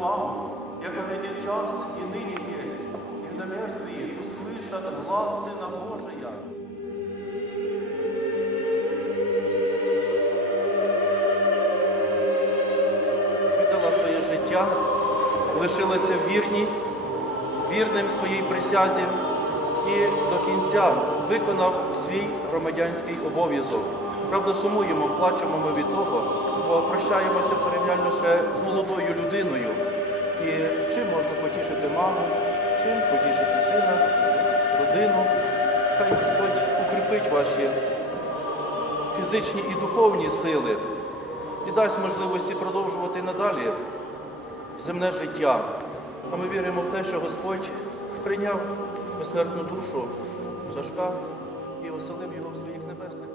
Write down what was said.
маму, яка рядя час і нині єсть, і на мертві услышат глас Сина Божия. Віддала своє життя, лишилася вірній, вірним своїй присязі і до кінця виконав свій громадянський обов'язок. Правда, сумуємо, плачемо ми від того прощаємося порівнянно ще з молодою людиною. І чим можна потішити маму, чим потішити сина, родину. Хай Господь укріпить ваші фізичні і духовні сили і дасть можливості продовжувати надалі земне життя. А ми віримо в те, що Господь прийняв безсмертну душу Сашка і оселив його в своїх небесних.